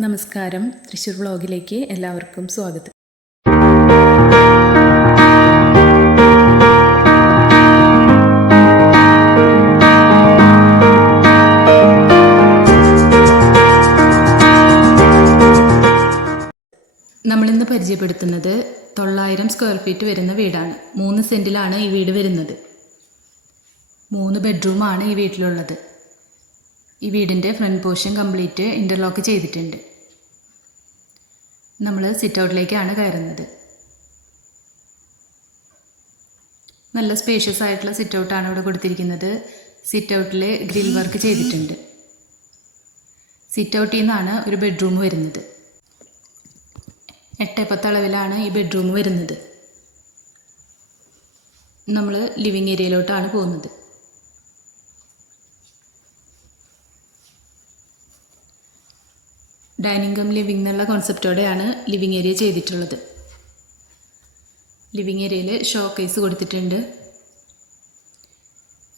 നമസ്കാരം. തൃശ്ശൂർ വ്ളോഗിലേക്ക് എല്ലാവർക്കും സ്വാഗതം. നമ്മളിന്ന് പരിചയപ്പെടുത്തുന്നത് തൊള്ളായിരം സ്ക്വയർ ഫീറ്റ് വരുന്ന വീടാണ്. മൂന്ന് സെന്റിലാണ് ഈ വീട് വരുന്നത്. മൂന്ന് ബെഡ്റൂമാണ് ഈ വീട്ടിലുള്ളത്. ഈ വീടിന്റെ ഫ്രണ്ട് പോർഷൻ കംപ്ലീറ്റ് ഇന്റർലോക്ക് ചെയ്തിട്ടുണ്ട്. നമ്മൾ സിറ്റ് ഔട്ടിലേക്കാണ് കയറുന്നത്. നല്ല സ്പേഷ്യസ് ആയിട്ടുള്ള സിറ്റ് ഔട്ടാണ് ഇവിടെ കൊടുത്തിരിക്കുന്നത്. സിറ്റ് ഔട്ടിൽ ഗ്രിൽ വർക്ക് ചെയ്തിട്ടുണ്ട്. സിറ്റ് ഔട്ടിൽ നിന്നാണ് ഒരു ബെഡ്റൂം വരുന്നത്. എട്ട് പത്ത് ഈ ബെഡ്റൂം വരുന്നത്. നമ്മൾ ലിവിങ് ഏരിയയിലോട്ടാണ് പോകുന്നത്. ഡൈനിങ് കം ലിവിംഗ് എന്നുള്ള കോൺസെപ്റ്റോടെയാണ് ലിവിങ് ഏരിയ ചെയ്തിട്ടുള്ളത്. ലിവിങ് ഏരിയയിൽ ഷോ കേസ് കൊടുത്തിട്ടുണ്ട്.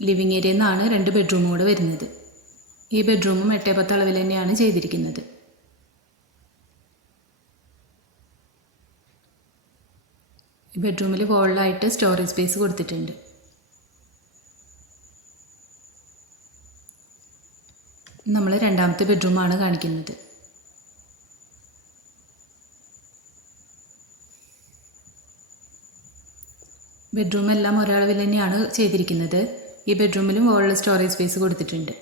ലിവിങ് ഏരിയയിൽ നിന്നാണ് രണ്ട് ബെഡ്റൂമും കൂടെ വരുന്നത്. ഈ ബെഡ്റൂമും എട്ടേ പത്ത് അളവിൽ തന്നെയാണ് ചെയ്തിരിക്കുന്നത്. ഈ ബെഡ്റൂമിൽ വോളിലായിട്ട് സ്റ്റോറേജ് സ്പേസ് കൊടുത്തിട്ടുണ്ട്. നമ്മൾ രണ്ടാമത്തെ ബെഡ്റൂമാണ് കാണിക്കുന്നത്. ബെഡ്റൂം എല്ലാം ഒരളവിൽ തന്നെയാണ് ചെയ്തിരിക്കുന്നത്. ഈ ബെഡ്റൂമിലും വോളിൽ സ്റ്റോറേജ് സ്പേസ് കൊടുത്തിട്ടുണ്ട്.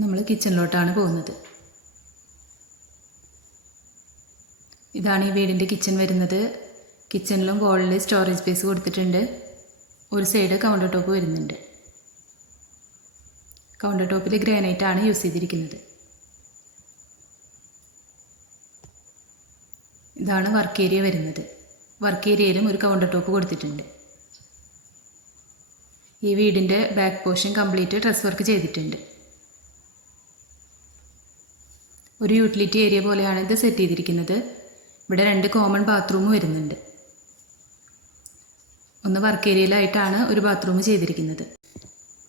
നമ്മൾ കിച്ചണിലോട്ടാണ് പോകുന്നത്. ഇതാണ് ഈ വീടിന്റെ കിച്ചൺ വരുന്നത്. കിച്ചണിലും വോളിൽ സ്റ്റോറേജ് സ്പേസ് കൊടുത്തിട്ടുണ്ട്. ഒരു സൈഡ് കൗണ്ടർ ടോപ്പ് വരുന്നുണ്ട്. കൗണ്ടർ ടോപ്പിൽ ഗ്രാനൈറ്റ് ആണ് യൂസ് ചെയ്തിരിക്കുന്നത്. ഇതാണ് വർക്ക് ഏരിയ വരുന്നത്. വർക്ക് ഏരിയയിലും ഒരു കൗണ്ടർ ടോപ്പ് കൊടുത്തിട്ടുണ്ട്. ഈ വീടിന്റെ back portion complete truss work ചെയ്തിട്ടുണ്ട്. ഒരു യൂട്ടിലിറ്റി ഏരിയ പോലെയാണ് ഇത് സെറ്റ് ചെയ്തിരിക്കുന്നത്. ഇവിടെ രണ്ട് കോമൺ ബാത്റൂം വരുന്നുണ്ട്. ഒന്ന് വർക്ക് ഏരിയയിലായിട്ടാണ് ഒരു ബാത്റൂം ചെയ്തിരിക്കുന്നത്.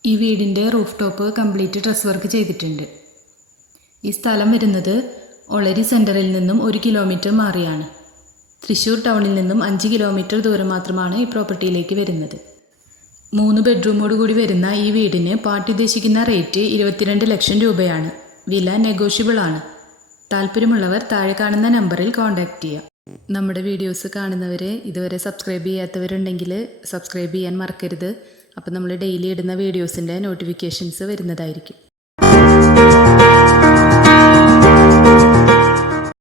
ഈ വീടിന്റെ roof top complete truss work ചെയ്തിട്ടുണ്ട്. ഈ സ്ഥലം വരുന്നത് ഒളരി സെന്ററിൽ നിന്നും ഒരു കിലോമീറ്റർ മാറിയാണ്. തൃശ്ശൂർ ടൗണിൽ നിന്നും അഞ്ച് കിലോമീറ്റർ ദൂരം മാത്രമാണ് ഈ പ്രോപ്പർട്ടിയിലേക്ക് വരുന്നത്. മൂന്ന് ബെഡ്റൂമോട് കൂടി വരുന്ന ഈ വീടിന് പാർട്ടി ഉദ്ദേശിക്കുന്ന റേറ്റ് ഇരുപത്തിരണ്ട് ലക്ഷം രൂപയാണ്. വില നെഗോഷ്യബിൾ ആണ്. താല്പര്യമുള്ളവർ താഴെ കാണുന്ന നമ്പറിൽ കോൺടാക്റ്റ് ചെയ്യാം. നമ്മുടെ വീഡിയോസ് കാണുന്നവരെ ഇതുവരെ സബ്സ്ക്രൈബ് ചെയ്യാത്തവരുണ്ടെങ്കിൽ സബ്സ്ക്രൈബ് ചെയ്യാൻ മറക്കരുത്. അപ്പോൾ നമ്മൾ ഡെയിലി ഇടുന്ന വീഡിയോസിന്റെ നോട്ടിഫിക്കേഷൻസ് വരുന്നതായിരിക്കും.